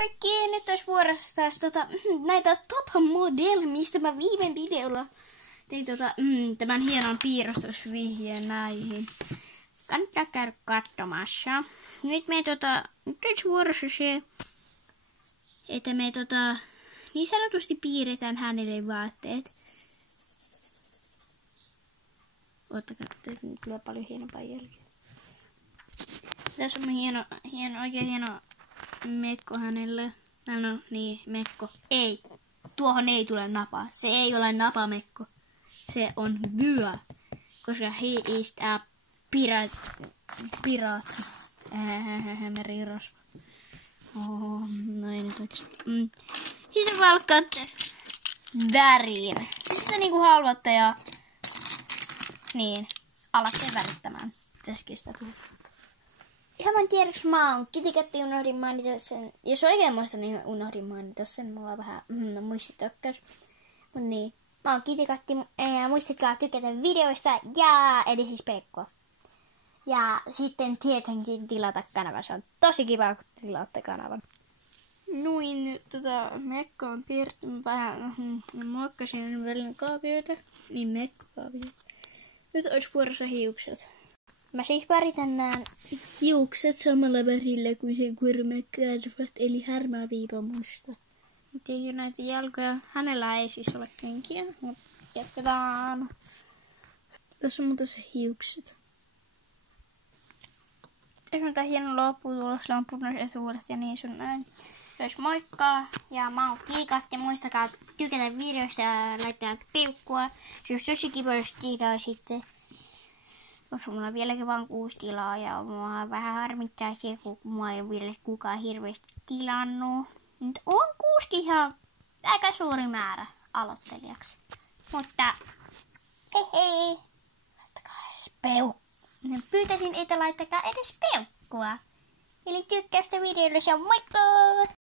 kaikki, nyt olisi vuorossa taas näitä top model, mistä mä viime videolla tein tämän hienon piirustusvihjeen näihin. Kannattaa käydä katsomassa. Nyt me nyt olisi vuorossa se, että me niin sanotusti piirretään hänelle vaatteet. Ottakaa, nyt tulee paljon hienompaa jälkeä. Tässä on oikein hieno mekko hänelle. No niin, mekko. Ei, tuohon ei tule napaa. Se ei ole napamekko. Se on vyö. Koska he is a piraatti. Merirosvo. No ei nyt oikeesti. Sitten valkkaatte väriin. Sitten niinku haluatte ja niin, alatte värittämään. Tässä kestää tulla. Ihan mä en tiedä, jos mä oon kitikatti, unohdin mainita sen. Jos oikein muistan, niin unohdin mainita sen. Mulla on vähän muistitökkäys. Mut niin, mä oon kitikatti. Muistatkaa tykätä videoista ja eli siis Pekko. Ja sitten tietenkin tilata kanava. Se on tosi kiva, kun tilaatte kanavan. Noin, nyt mekko on piirretty. Mä vähän muokkasin välillä kaavioita. Niin mekkokaavioita. Nyt olisi vuorossa hiukset. Mä siis väritän nää hiukset samalla värillä kuin se kurmekärvät, eli harmaa musta. Nyt ei ole näitä jalkoja. Hänellä ei siis ole kenkiä, mutta jatketaan. Tässä on muuten se hiukset. Tässä on tää hieno lopputulos, sillä on punaiset etuvuodet ja niin sun näin. Jos moikka, ja mä oon Kiikatti, muistakaa tykätä videosta ja laittaa peukkua. Se olisi tosi kiva, jos tilaa sitten. Koska mulla on vieläkin vaan 6 tilaa ja mua vähän harmittaa se, kun mua ei ole vielä kukaan hirveästi tilannut. Nyt on 6 ihan aika suuri määrä aloittelijaksi. Mutta hei, laittakaa edes peukku. Pyytäisin, että laittakaa edes peukkua. Eli tykkäystä videolle, se on moikka!